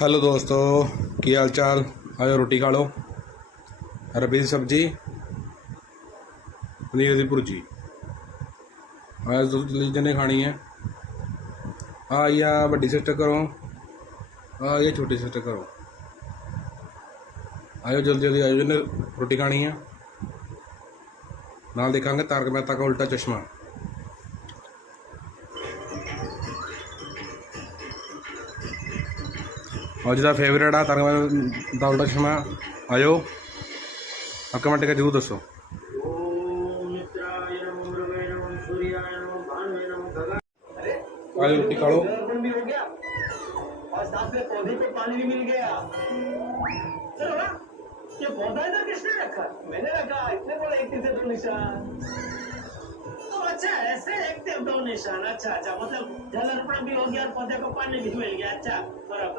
Hello दोस्तों, की हाल चाल। आयो रोटी खा लो। अरबी की सब्जी, पनीर की भुर्जी। आज जने खानी है। हाँ या बड़ी सिस्टर करो, हाँ ये छोटी सिस्टर करो। आयो जल्दी जल्दी आयो, जने रोटी खानी है। नाल देखांगे तारक मेहता का उल्टा चश्मा। और जिदा फेवरेट है तारक मेहता का उल्टा चश्मा। आयो कमेंट का जरूर दसो। आयो रोटी खा लो। भी हो गया और साथ में पौधे को पानी भी मिल गया। चलो ना, ये पौधा इधर किसने रखा? मैंने रखा। इतने बोले एक तीर से दो निशान। तो अच्छा ऐसे एक तीर दो निशान। अच्छा अच्छा, मतलब जल अर्पण भी हो गया और पौधे को पानी भी मिल गया। अच्छा बराबर।